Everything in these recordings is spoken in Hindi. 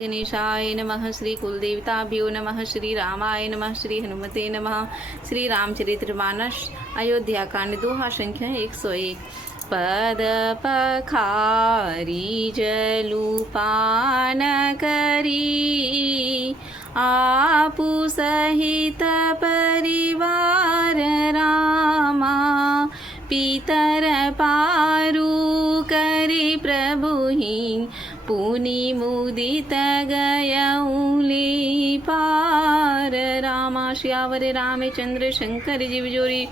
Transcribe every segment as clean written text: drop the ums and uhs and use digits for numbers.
गणेशाय नमः। श्री कुलदेवताभ्यो नमः। श्री रामाय नमः। श्री हनुमते नमः। श्री रामचरितमानस अयोध्या कांड दोहा संख्या 101। पद पखारी जलुपान करी आपु सहित परिवार रामा पीतर पारु करी प्रभुहि पुनि मुदित गयऊली पार। रामा श्यावर रामचंद्र शंकर जीव जोरी।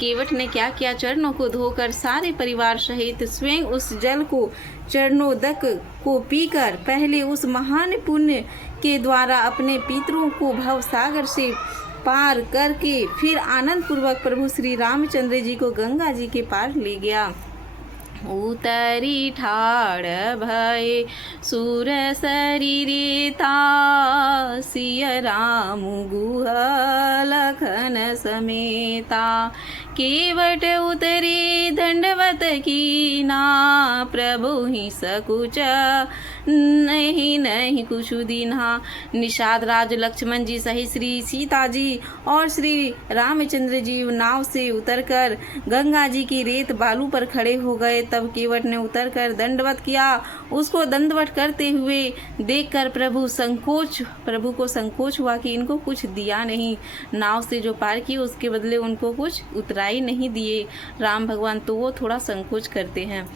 केवट ने क्या किया, चरणों को धोकर सारे परिवार सहित स्वयं उस जल को चरणोदक को पीकर पहले उस महान पुण्य के द्वारा अपने पितरों को भव सागर से पार करके फिर आनंद पूर्वक प्रभु श्री रामचंद्र जी को गंगा जी के पार ले गया। उतरी ठाड़ भय सुर शरीरेता सिय राम गुह लखन समेता। केवट उतरे दंडवत कीना प्रभु ही सकुच नहीं कुछ दीन्हा। निषाद राज लक्ष्मण जी सहित श्री सीता जी और श्री रामचंद्र जी नाव से उतरकर गंगा जी की रेत बालू पर खड़े हो गए। तब केवट ने उतरकर दंडवत किया। उसको दंडवत करते हुए देखकर प्रभु को संकोच हुआ कि इनको कुछ दिया नहीं। नाव से जो पार की उसके बदले उनको कुछ उतराई नहीं दिए। राम भगवान तो वो थोड़ा संकोच करते हैं।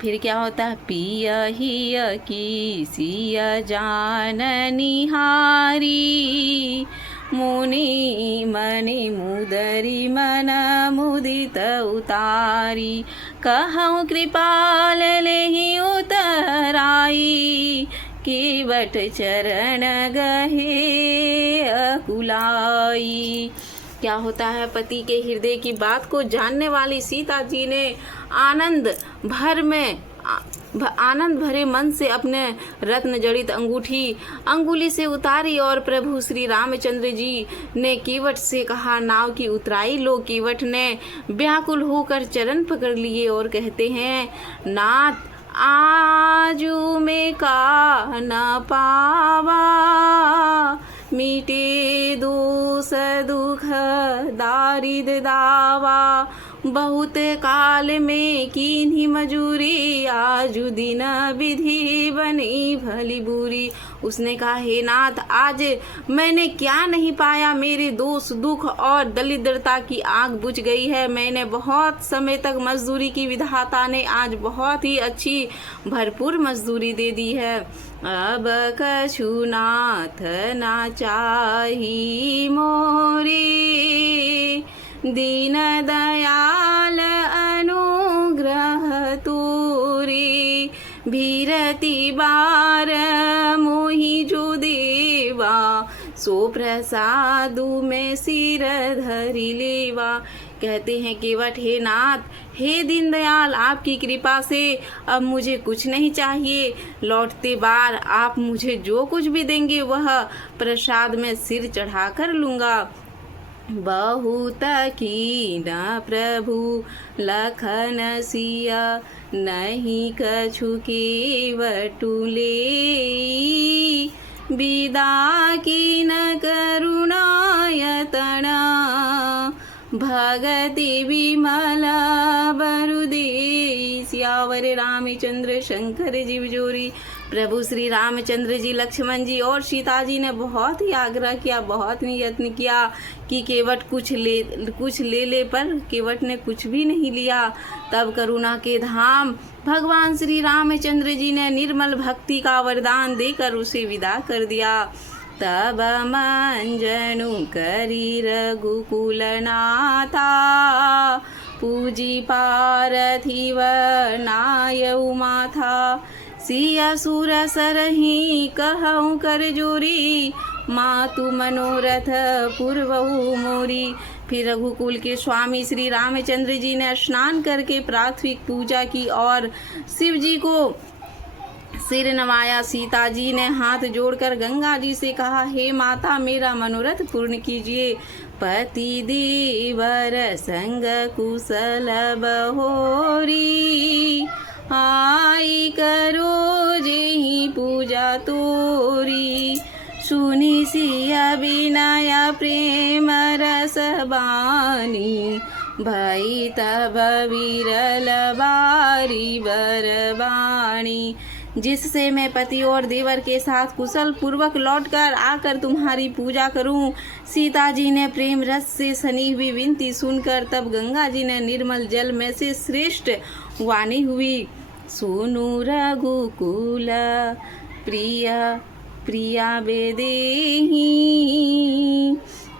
फिर क्या होता है, पिय हिय की सिय जान निहारी मुनि मनि मुदरी मन मुदित उतारी। कहूँ कृपाल लेहि उतराई केवट चरण गहे अकुलाई। क्या होता है, पति के हृदय की बात को जानने वाली सीता जी ने आनंद भरे मन से अपने रत्न जड़ित अंगुली से उतारी और प्रभु श्री रामचंद्र जी ने केवट से कहा, नाव की उतराई लो। केवट ने व्याकुल होकर चरण पकड़ लिए और कहते हैं, नाथ आजू में का न पावा मिटे दोष दुख दारिद दावा। बहुत काल में कीन्ही मजूरी आजु दिन विधि बनी भली बुरी। उसने कहा, हे नाथ, आज मैंने क्या नहीं पाया। मेरे दोष दुख और दरिद्रता की आग बुझ गई है। मैंने बहुत समय तक मजदूरी की, विधाता ने आज बहुत ही अच्छी भरपूर मजदूरी दे दी है। अब कछु नाथ ना चाही मोरे दीन दयाल अनुग्रह तोरे। भीरति बार मोहि जो देवा सो प्रसादु में सिर धरि लेवा। कहते हैं केवट, हे नाथ, हे दीनदयाल, आपकी कृपा से अब मुझे कुछ नहीं चाहिए। लौटते बार आप मुझे जो कुछ भी देंगे वह प्रसाद में सिर चढ़ाकर लूँगा। बहुत कीन प्रभु लखन सिया नहीं कछु केवटु लेई। विदा कीन करुणायतना भगति विमल बरुदे। सियावर रामचंद्र शंकर जीव जोरी। प्रभु श्री रामचंद्र जी, लक्ष्मण जी और सीता जी ने बहुत ही आग्रह किया, बहुत ही यत्न किया कि केवट कुछ ले पर केवट ने कुछ भी नहीं लिया। तब करुणा के धाम भगवान श्री रामचंद्र जी ने निर्मल भक्ति का वरदान देकर उसे विदा कर दिया। तब मंजनु करी रघुकुल नाथा पूजी पारथिव नायउ माथा। सिया सुर सरही कहूँ कर जोरी मातु मनोरथ पूर्वहु मोरी। फिर रघुकुल के स्वामी श्री रामचंद्र जी ने स्नान करके प्राथमिक पूजा की और शिव जी को सिर नवाया। सीता जी ने हाथ जोड़कर गंगा जी से कहा, हे माता, मेरा मनोरथ पूर्ण कीजिए। पति देवर संग कुशल बहोरी आई करो जेहि पूजा तोरी। सुनि सिया विनय प्रेम रस बानी, भई तब विरल बारी बरबाणी। जिससे मैं पति और देवर के साथ कुशल पूर्वक लौटकर आकर तुम्हारी पूजा करूं। सीता जी ने प्रेम रस से सनी हुई विनती सुनकर तब गंगा जी ने निर्मल जल में से श्रेष्ठ वाणी हुई। सुनु रघुकुल प्रिया प्रिया बेदेही,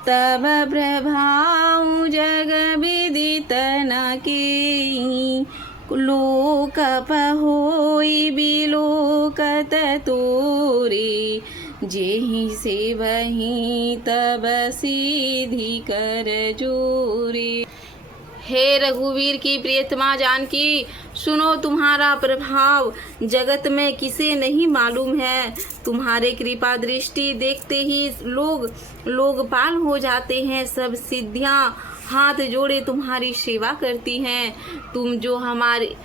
तब प्रभाव जग विदित न केहि। लोकप होई बिलोकत तोरे, जेहि सेवहि तब सीधी कर जोरे। हे रघुवीर की प्रियतमा जानकी, सुनो तुम्हारा प्रभाव जगत में किसे नहीं मालूम है। तुम्हारे कृपा दृष्टि देखते ही लोग पाल हो जाते हैं। सब सिद्धियां हाथ जोड़े तुम्हारी सेवा करती हैं। तुम जो हमारी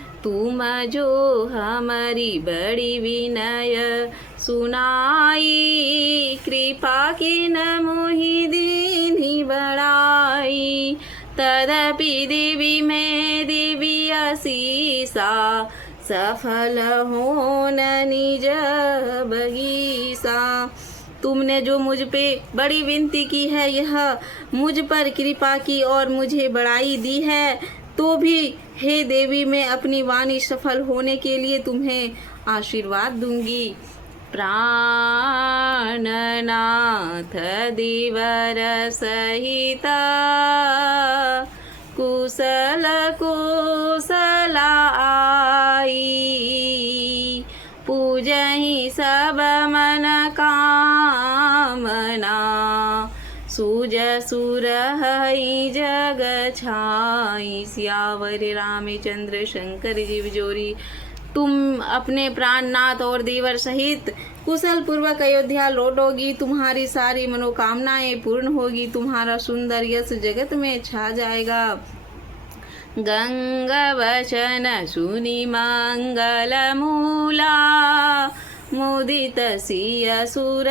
बड़ी विनय सुनाई, कृपा की न मोहि दीन्ही बड़ाई। तदपि देवी मैं देवी आशीषा, सफल होन निज बगीसा। तुमने जो मुझ पे बड़ी विनती की है, यह मुझ पर कृपा की और मुझे बड़ाई दी है, तो भी हे देवी मैं अपनी वाणी सफल होने के लिए तुम्हें आशीर्वाद दूंगी। प्राणनाथ देवर सहिता, कुशल कुशला आई। पूजहि सब मन कामना, सूज सुर हई जग छाई। सियावर रामचंद्र शंकर जीव जोरी। तुम अपने प्राणनाथ और देवर सहित कुशल पूर्वक अयोध्या लौटोगी। तुम्हारी सारी मनोकामनाएं पूर्ण होगी। तुम्हारा सुंदर यश जगत में छा जाएगा। गंगा वचन सुनि मंगल मूला, मुदित सिय सुर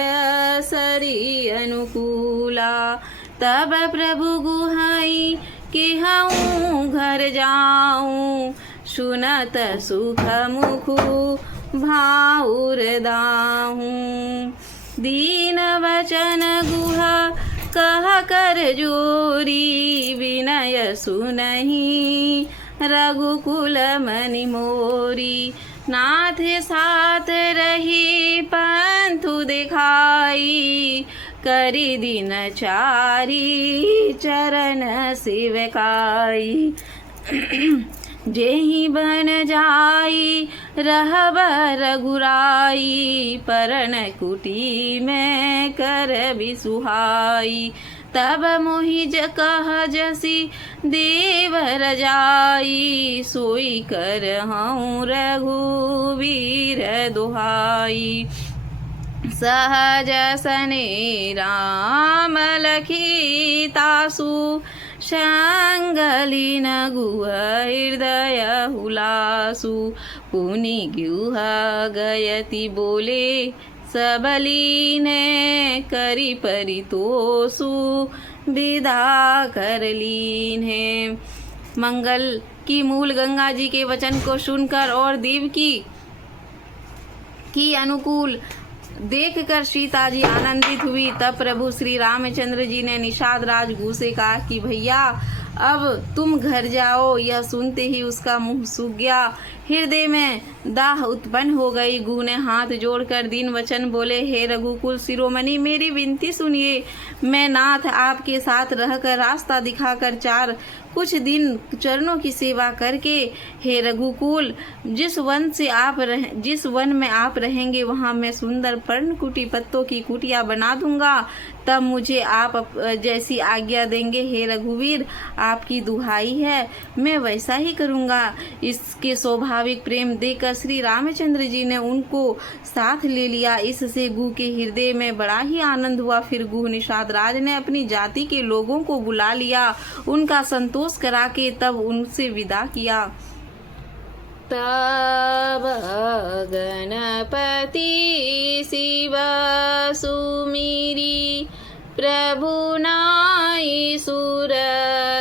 सरी अनुकूला। तब प्रभु गुहाई कि हूँ घर जाऊं, सुनत सुख मुखु भाउर दाहूं। दीन वचन गुहा कह कर जोरी, विनय सुनहि रघुकुल मनि मोरी। नाथ साथ रही पंथु दिखाई, करी दिन चारी चरण सेवकाई। जेहि बन जाई रहब रघुराई, परन कुटी में कर बिसुहाई। तब मोहि कह जसी देवर जाई, सोई कर हूँ रघुवीर दुहाई। सहज सने राम लखी तासु, संगलीन गुह हृदय हुलासु। पुनि गुह गयति बोले सबलीने, करी परितोषु विदा कर लीन्हे। मंगल की मूल गंगा जी के वचन को सुनकर और देव की अनुकूल देखकर सीता जी आनंदित हुई। तब प्रभु श्री रामचंद्र जी ने निषाद राज गु से कहा कि भैया अब तुम घर जाओ। यह सुनते ही उसका मुंह सूख गया, हृदय में दाह उत्पन्न हो गई। गु ने हाथ जोड़कर दीन वचन बोले, हे रघुकुल शिरोमणि, मेरी विनती सुनिए। मैं नाथ आपके साथ रहकर रास्ता दिखाकर कुछ दिन चरणों की सेवा करके, हे रघुकुल, जिस वन में आप रहेंगे वहाँ मैं सुंदर पर्णकुटी पत्तों की कुटिया बना दूंगा। तब मुझे आप जैसी आज्ञा देंगे हे रघुवीर, आपकी दुहाई है, मैं वैसा ही करूँगा। इसके स्वाभाविक प्रेम देकर श्री रामचंद्र जी ने उनको साथ ले लिया। इससे गु के हृदय में बड़ा ही आनंद हुआ। फिर गु निषाद राज ने अपनी जाति के लोगों को बुला लिया, उनका संतोष करा के तब उनसे विदा किया। तब गणपति शिव सुमिरी, प्रभु नाई सुर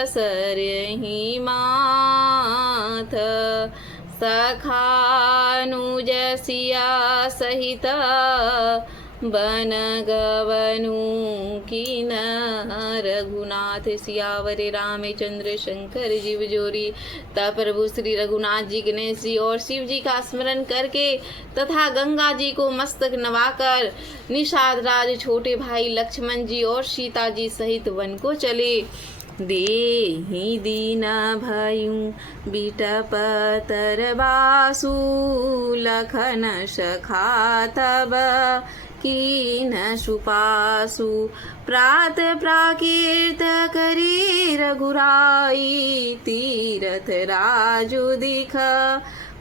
सरहि माथ, सखानुज सिया सहित बन गवनु कीन, रघुनाथ सियावर रामचंद्र शंकर जीव जोरी। तब प्रभु श्री रघुनाथ जी, गणेश जी और शिव जी का स्मरण करके तथा गंगा जी को मस्तक नवाकर निषाद राज छोटे भाई लक्ष्मण जी और सीता जी सहित वन को चले। देहि दीना भयु बिटप तरबासु, लखन सखा तब कीन सुपासु, प्रात प्राकीर्त करी रघुराई, तीरथ राजु दिख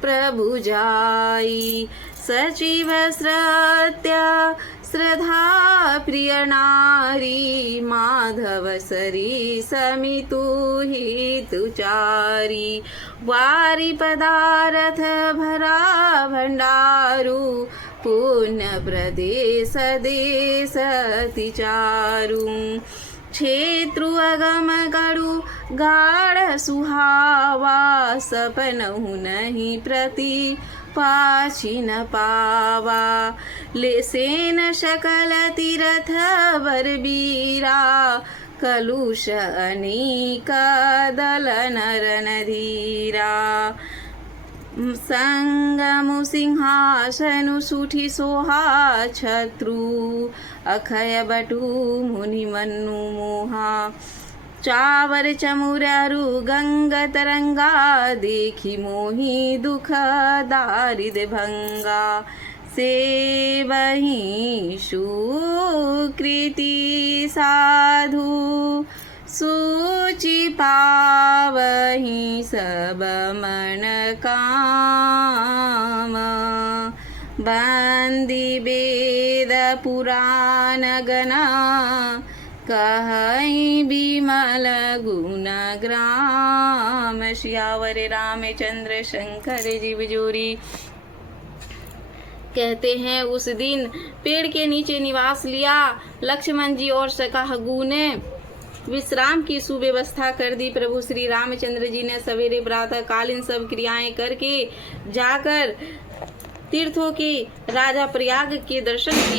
प्रभु जाई, सचिव सत्य श्रद्धा प्रिय नारी, माधव सरी समितु हितुचारी, वारी पदारथ भरा भंडारु, पुण्य प्रदेश देश तिचारु, क्षेत्रु अगम गरु गाढ़ सुहावा, सपनहु नहीं प्रति पाछिन पावा, ले सेन शकल तीरथ वर बीरा, कलुष अनेक दल नर धीरा, संगमु सिंहासनु सुठी सोहा छत्रु, अखय बटु मुनि मनु मोहा, चावर चमुररु गंग तरंगा, देखी मोहि दुख दारिद भंगा, सेवहि सुकृति साधु, सूचि पावहि सब मन काम, बंदी वेद पुराण गना, कहई बिमल गुण ग्राम। श्यावर रामचंद्र शंकर जीव जोरी। कहते हैं उस दिन पेड़ के नीचे निवास लिया। लक्ष्मण जी और सखागु ने विश्राम की सुव्यवस्था कर दी। प्रभु श्री रामचंद्र जी ने सवेरे प्रातः कालीन सब क्रियाएं करके जाकर तीर्थों के राजा प्रयाग के दर्शन किए।